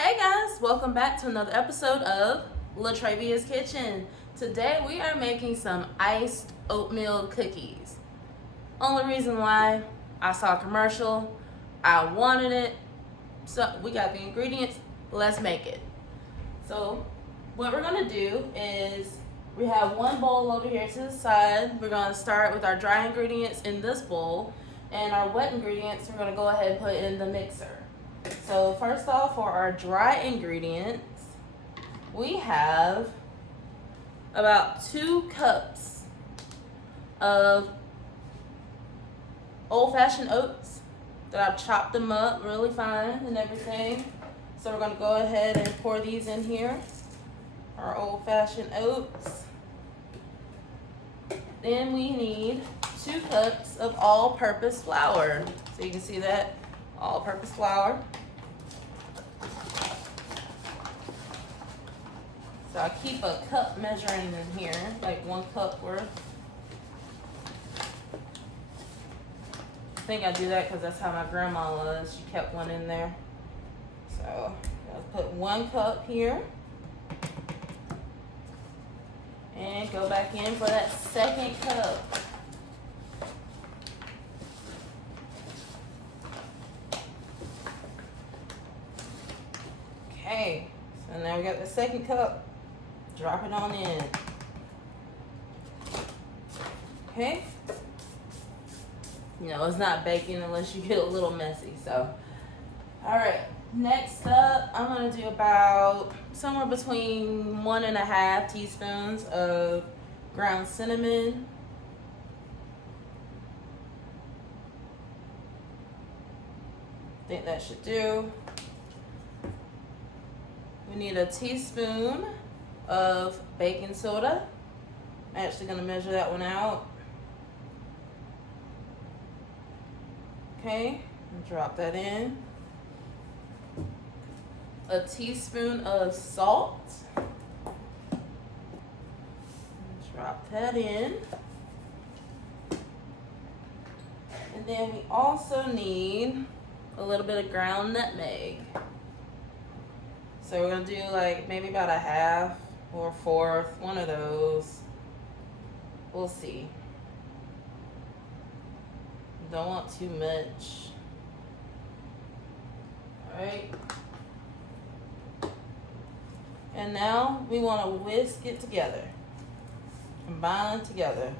Hey guys, welcome back to another episode of Latravia's Kitchen. Today we are making some iced oatmeal cookies. Only reason why, I saw a commercial, I wanted it, so we got the ingredients, let's make it. So what we're gonna do is we have one bowl over here to the side. We're gonna start with our dry ingredients in this bowl, and our wet ingredients we're gonna go ahead and put in the mixer. So first off, for our dry ingredients, we have about 2 cups of old-fashioned oats that I've chopped them up really fine and everything. So we're gonna go ahead and pour these in here, our old-fashioned oats. Then we need 2 cups of all-purpose flour. So you can see that, all-purpose flour. So I keep a cup measuring in here, like 1 cup worth. I think I do that because that's how my grandma was. She kept one in there. So I'll put 1 cup here. And go back in for that 2nd cup. Okay, so now we got the 2nd cup. Drop it on in. Okay. You know, it's not baking unless you get a little messy, so. All right, next up, I'm gonna do about somewhere between 1.5 teaspoons of ground cinnamon. I think that should do. We need a teaspoon of baking soda. I'm actually gonna measure that one out. Okay, and drop that in. A teaspoon of salt. Drop that in. And then we also need a little bit of ground nutmeg. So we're gonna do like maybe about 1/2 or 1/4, one of those. We'll see. Don't want too much. All right. And now we want to whisk it together. Combine it together.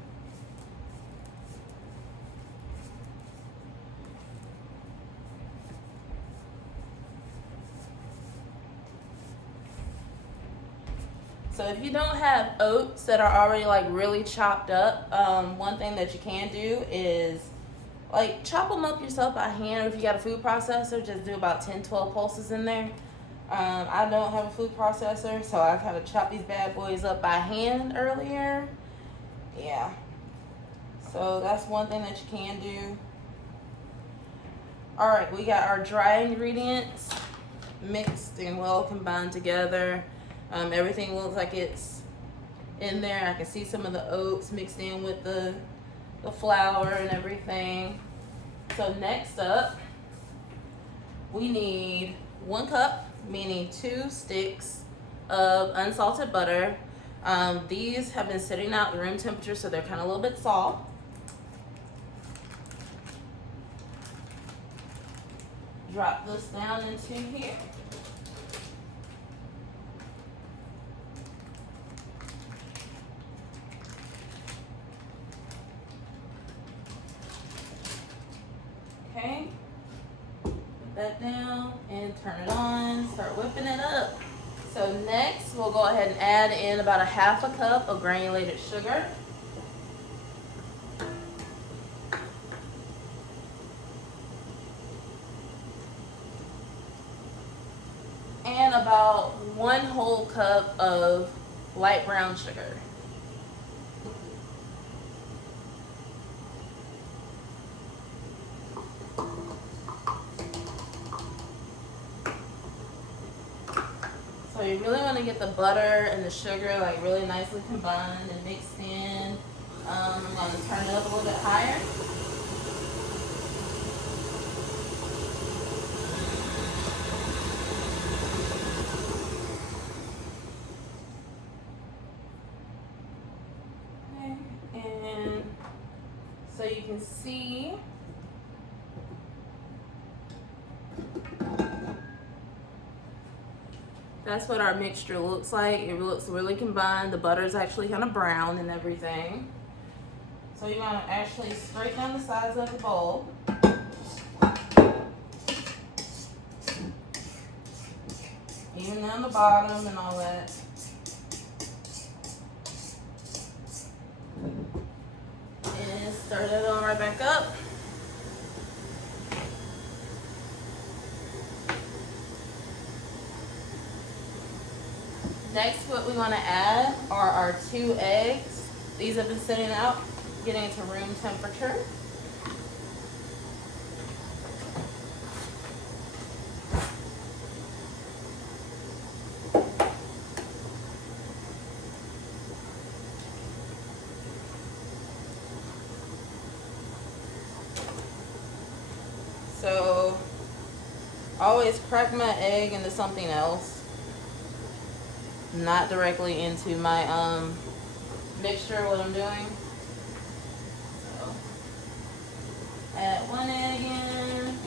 So if you don't have oats that are already like really chopped up, one thing that you can do is like chop them up yourself by hand, or if you got a food processor, just do about 10-12 pulses in there. I don't have a food processor, so I kind of chopped these bad boys up by hand earlier. Yeah. So that's one thing that you can do. All right, we got our dry ingredients mixed and well combined together. Everything looks like it's in there. I can see some of the oats mixed in with the flour and everything. So next up, we need 1 cup, meaning 2 sticks of unsalted butter. These have been sitting out at room temperature, so they're kind of a little bit soft. Drop this down into here. Okay, put that down and turn it on, start whipping it up. So next, we'll go ahead and add in about 1/2 cup of granulated sugar. And about 1 whole cup of light brown sugar. So you really want to get the butter and the sugar like really nicely combined and mixed in. I'm going to turn it up a little bit higher. can see, that's what our mixture looks like. It looks really combined. The butter is actually kind of brown and everything. So you want to actually scrape down the sides of the bowl. Even down the bottom and all that. And stir that on right back up. Next, what we want to add are our 2 eggs. These have been sitting out, getting to room temperature. So, always crack my egg into something else, not directly into my mixture, what I'm doing. So, add 1 egg in.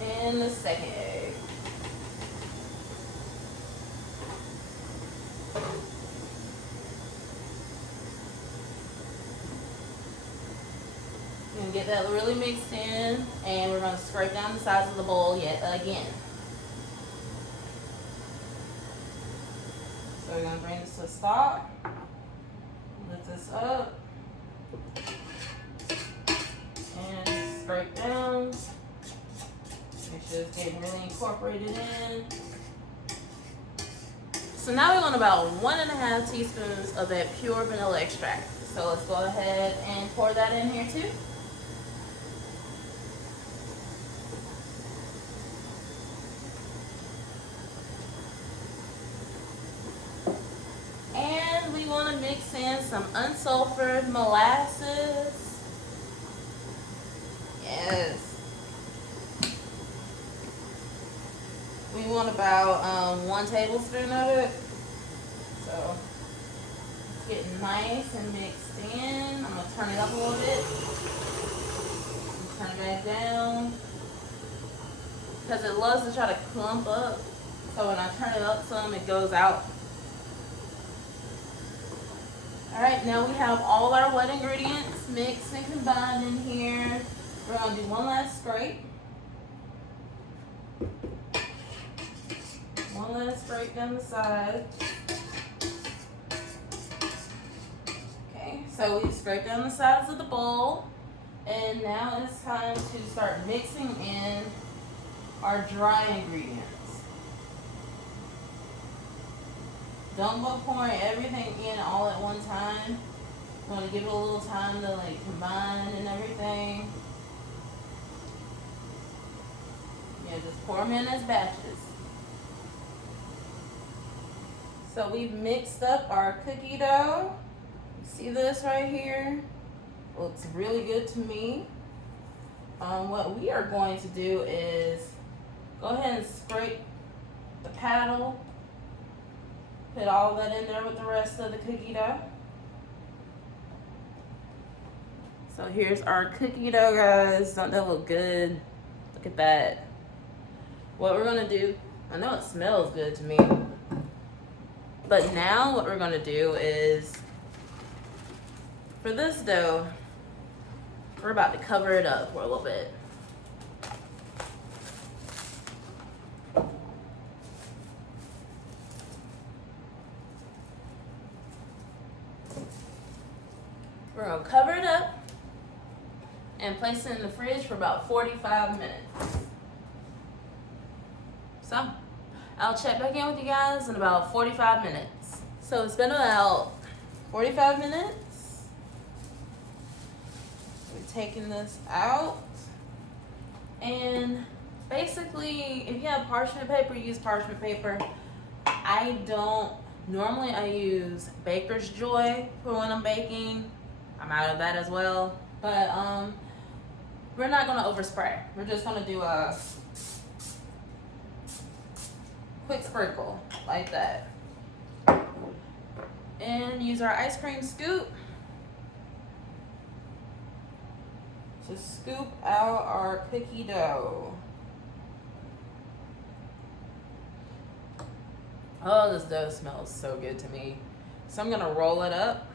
And the second egg. You're going to get that really mixed in, and we're going to scrape down the sides of the bowl yet again. So we're going to bring this to a stop, lift this up, and scrape down. Make sure it's getting really incorporated in. So now we want about 1.5 teaspoons of that pure vanilla extract. So let's go ahead and pour that in here too. And we want to mix in some unsulted molasses. Yes. We want about 1 tablespoon of it. So it's getting nice and mixed in. I'm going to turn it up a little bit. Turn it back down. Because it loves to try to clump up. So when I turn it up some, it goes out. Alright, now we have all our wet ingredients mixed and combined in here. We're going to do one last scrape. One last scrape down the side. Okay, so we've scraped down the sides of the bowl, and now it's time to start mixing in our dry ingredients. Don't go pouring everything in all at one time. You want to give it a little time to like combine and everything. Yeah, just pour them in as batches. So we've mixed up our cookie dough. See this right here? Looks really good to me. What we are going to do is go ahead and scrape the paddle. Put all that in there with the rest of the cookie dough. So here's our cookie dough, guys. Don't that look good? Look at that. What we're gonna do, I know it smells good to me. But now what we're going to do is, for this dough, we're about to cover it up for a little bit. We're going to cover it up and place it in the fridge for about 45 minutes. So, I'll check back in with you guys in about 45 minutes. So it's been about 45 minutes. We're taking this out. And basically, if you have parchment paper, use parchment paper. I don't Normally I use Baker's Joy for when I'm baking. I'm out of that as well. But we're not gonna overspray. We're just gonna do a quick sprinkle like that. And use our ice cream scoop to scoop out our cookie dough. Oh, this dough smells so good to me. So I'm gonna roll it up.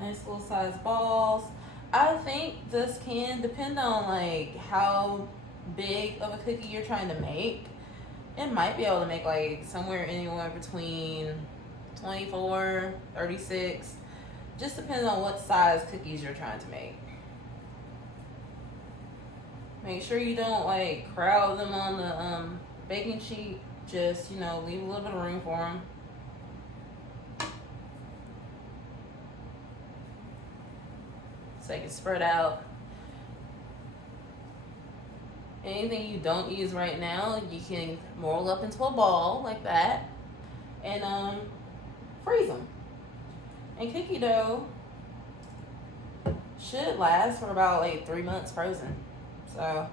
Nice little size balls. I think this can depend on like how big of a cookie you're trying to make. It might be able to make like somewhere anywhere between 24, 36. Just depends on what size cookies you're trying to make. Make sure you don't like crowd them on the baking sheet. Just, you know, leave a little bit of room for them. So they can spread out. Anything you don't use right now, you can roll up into a ball like that and freeze them. And cookie dough should last for about like 3 months frozen. So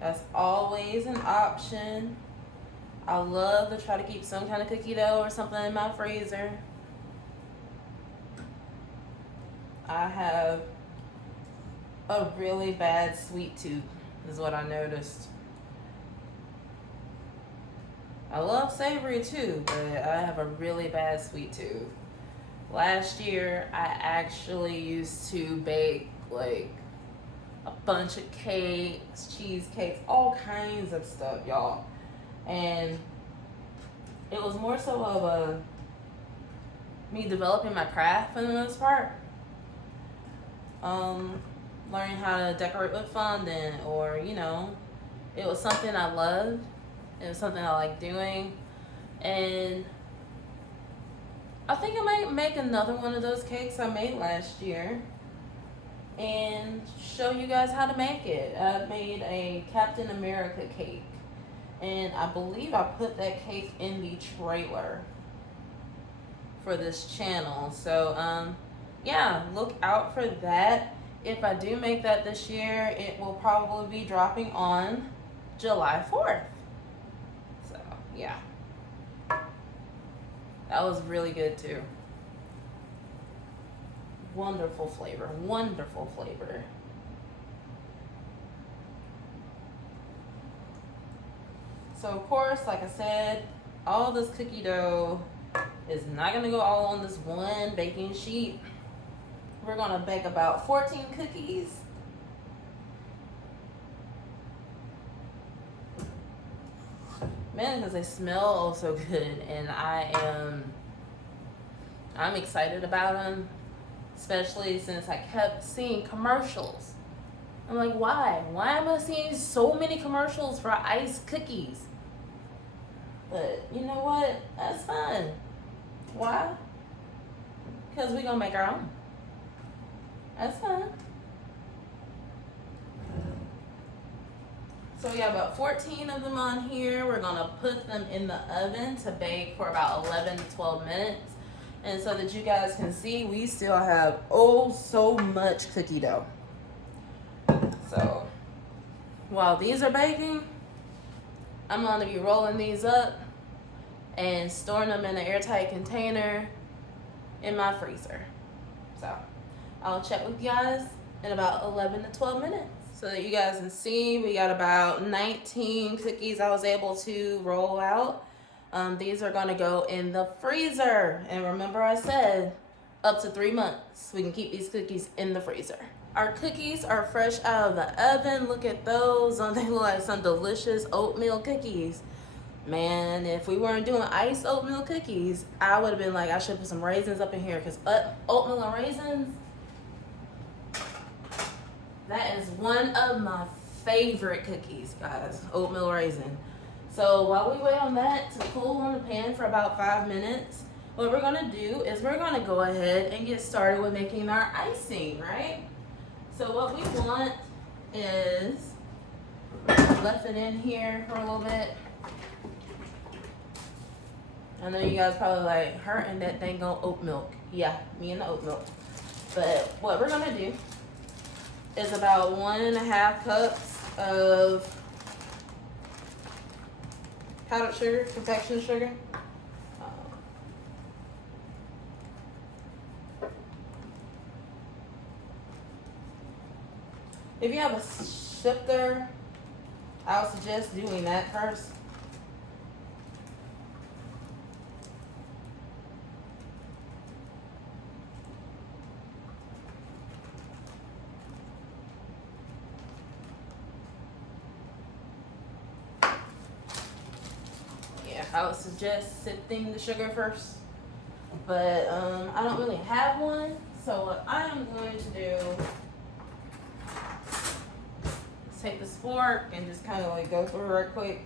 that's always an option. I love to try to keep some kind of cookie dough or something in my freezer. I have a really bad sweet tooth, is what I noticed. I love savory too, but I have a really bad sweet tooth. Last year, I actually used to bake like a bunch of cakes, cheesecakes, all kinds of stuff, y'all. And it was more so of me developing my craft for the most part. Learning how to decorate with fondant, or you know, it was something I loved. It was something I liked doing, and I think I might make another one of those cakes I made last year and show you guys how to make it. I made a Captain America cake, and I believe I put that cake in the trailer for this channel. So yeah, look out for that. If I do make that this year, it will probably be dropping on July 4th. So yeah, that was really good too. Wonderful flavor, wonderful flavor. So of course, like I said, all this cookie dough is not gonna go all on this one baking sheet. We're gonna bake about 14 cookies. Man, because they smell so good, and I'm excited about them, especially since I kept seeing commercials. I'm like, why? Why am I seeing so many commercials for iced cookies? But you know what? That's fun. Why? Because we're gonna make our own. That's fun. So we got about 14 of them on here. We're gonna put them in the oven to bake for about 11 to 12 minutes. And so that you guys can see, we still have oh so much cookie dough. So while these are baking, I'm gonna be rolling these up and storing them in an airtight container in my freezer. So I'll check with you guys in about 11 to 12 minutes. So that you guys can see, we got about 19 cookies I was able to roll out. These are gonna go in the freezer. And remember I said up to 3 months, we can keep these cookies in the freezer. Our cookies are fresh out of the oven. Look at those. They look like some delicious oatmeal cookies. Man, if we weren't doing iced oatmeal cookies, I would have been like, I should put some raisins up in here, because oatmeal and raisins, that is one of my favorite cookies, guys, oatmeal raisin. So while we wait on that to cool in the pan for about 5 minutes, what we're gonna do is we're gonna go ahead and get started with making our icing, right? So what we want is, left it in here for a little bit. I know you guys probably like, her and that thing on oat milk. Yeah, me and the oat milk. But what we're gonna do is about 1.5 cups of powdered sugar, confectioner sugar. If you have a shifter, I would suggest doing that first. Yeah, I would suggest sifting the sugar first. But I don't really have one, so what I am going to do is take this fork and just kind of like go through it right quick.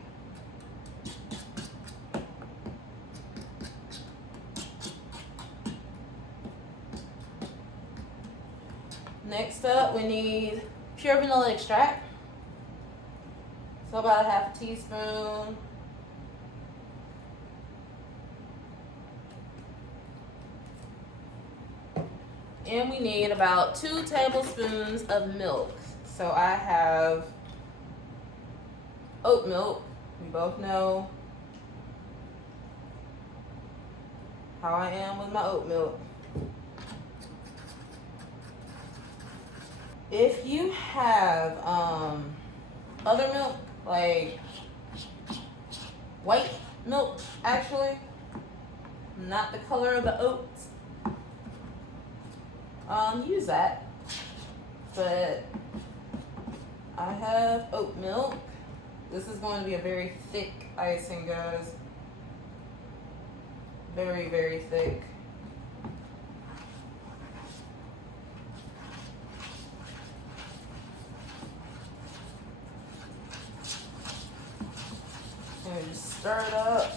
Next up, we need pure vanilla extract. So about 1/2 teaspoon. And we need about 2 tablespoons of milk. So I have oat milk. We both know how I am with my oat milk. If you have other milk, like white milk actually, not the color of the oats, use that. But I have oat milk. This is going to be a very thick icing, guys. Very, very thick. And just stir it up.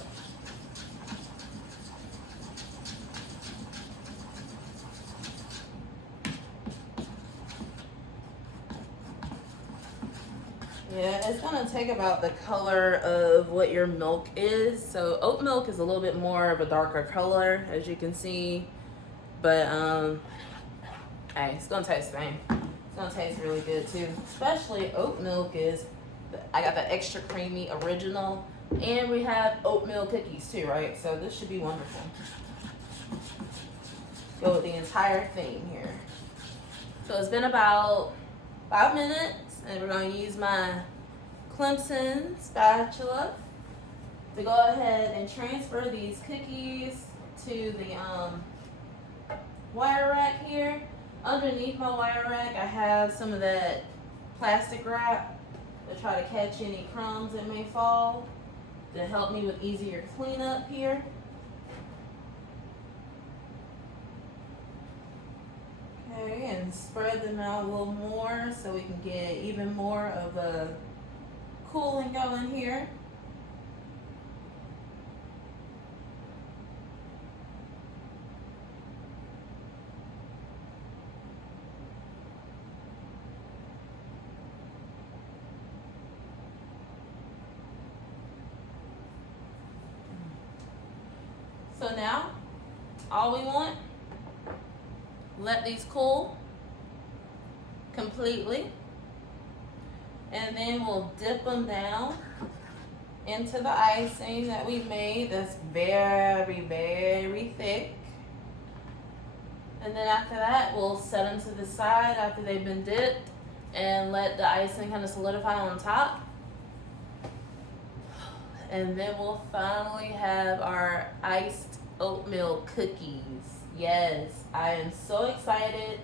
Yeah, it's gonna take about the color of what your milk is. So oat milk is a little bit more of a darker color, as you can see. But hey, it's gonna taste the same. It's gonna taste really good too. Especially oat milk is, I got the extra creamy original, and we have oatmeal cookies too, right? So this should be wonderful. Go with the entire thing here. So it's been about 5 minutes. And we're going to use my Clemson spatula to go ahead and transfer these cookies to the wire rack here. Underneath my wire rack, I have some of that plastic wrap to try to catch any crumbs that may fall, to help me with easier cleanup here. Okay, and spread them out a little more so we can get even more of a cooling going here. So now, all we want, let these cool completely, and then we'll dip them down into the icing that we made that's very, very thick. And then after that, we'll set them to the side after they've been dipped and let the icing kind of solidify on top. And then we'll finally have our iced oatmeal cookies. Yes, I am so excited.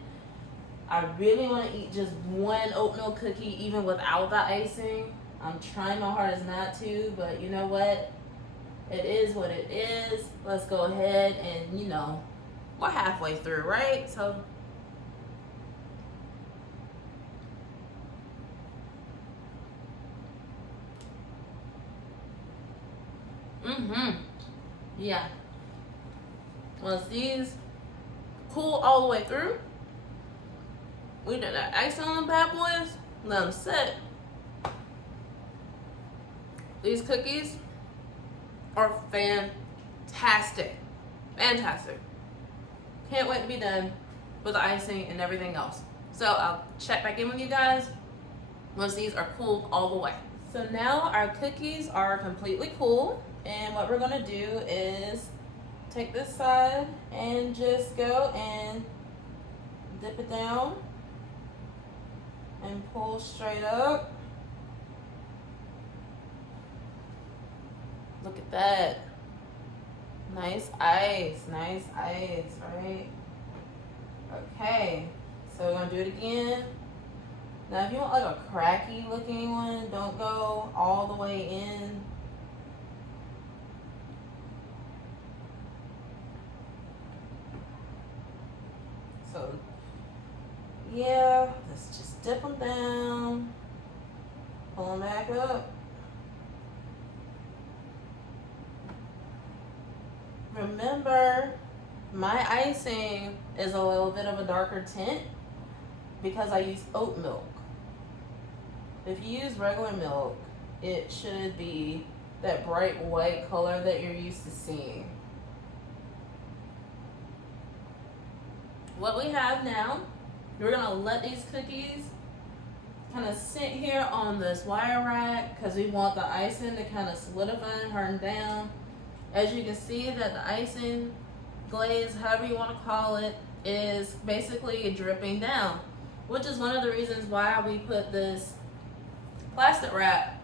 I really want to eat just one oatmeal cookie even without the icing. I'm trying my hardest not to, but you know what? It is what it is. Let's go ahead and, you know, we're halfway through, right? So yeah. Once these cool all the way through, we did that icing on the bad boys, let them sit. These cookies are fantastic. fantastic. Fantastic. Can't wait to be done with the icing and everything else. So I'll check back in with you guys once these are cooled all the way. So now our cookies are completely cool, and what we're gonna do is take this side and just go and dip it down and pull straight up. Look at that. Nice ice, right? Okay, so we're gonna do it again. Now if you want like a cracky looking one, don't go all the way in. So yeah, let's just dip them down, pull them back up. Remember, my icing is a little bit of a darker tint because I use oat milk. If you use regular milk, it should be that bright white color that you're used to seeing. What we have now, we're gonna let these cookies kind of sit here on this wire rack because we want the icing to kind of solidify and harden down. As you can see that the icing glaze, however you want to call it, is basically dripping down, which is one of the reasons why we put this plastic wrap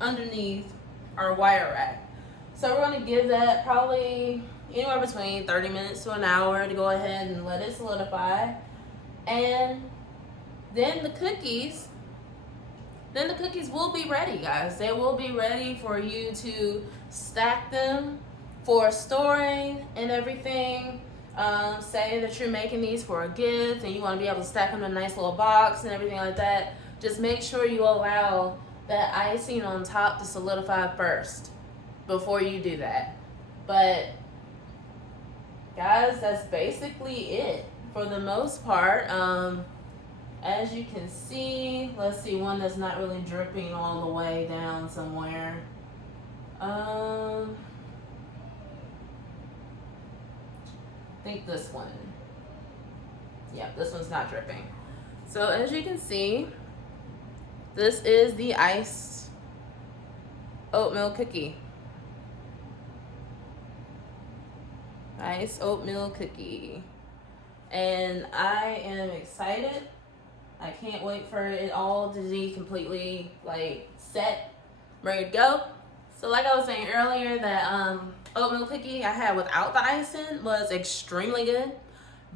underneath our wire rack. So we're going to give that probably anywhere between 30 minutes to an hour to go ahead and let it solidify. And then the cookies will be ready, guys. They will be ready for you to stack them for storing and everything. Say that you're making these for a gift and you want to be able to stack them in a nice little box and everything like that. Just make sure you allow that icing on top to solidify first before you do that. But guys, that's basically it for the most part. As you can see, let's see one that's not really dripping all the way down somewhere. I think this one. Yeah, this one's not dripping. So as you can see, this is the iced oatmeal cookie. Iced oatmeal cookie. And I am excited. I can't wait for it all to be completely like set, ready to go. So like I was saying earlier, that oatmeal cookie I had without the icing was extremely good.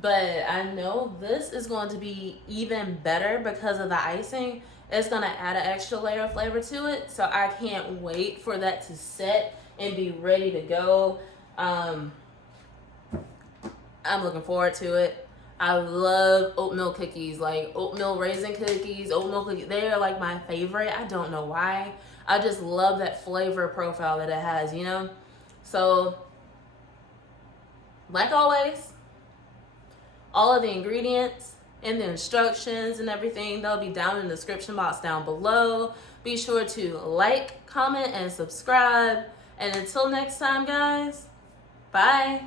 But I know this is going to be even better because of the icing. It's going to add an extra layer of flavor to it. So I can't wait for that to set and be ready to go. I'm looking forward to it. I love oatmeal cookies, like oatmeal raisin cookies, oatmeal cookies. They're like my favorite. I don't know why. I just love that flavor profile that it has, you know? So, like always, all of the ingredients and the instructions and everything, they'll be down in the description box down below. Be sure to like, comment, and subscribe. And until next time, guys, bye.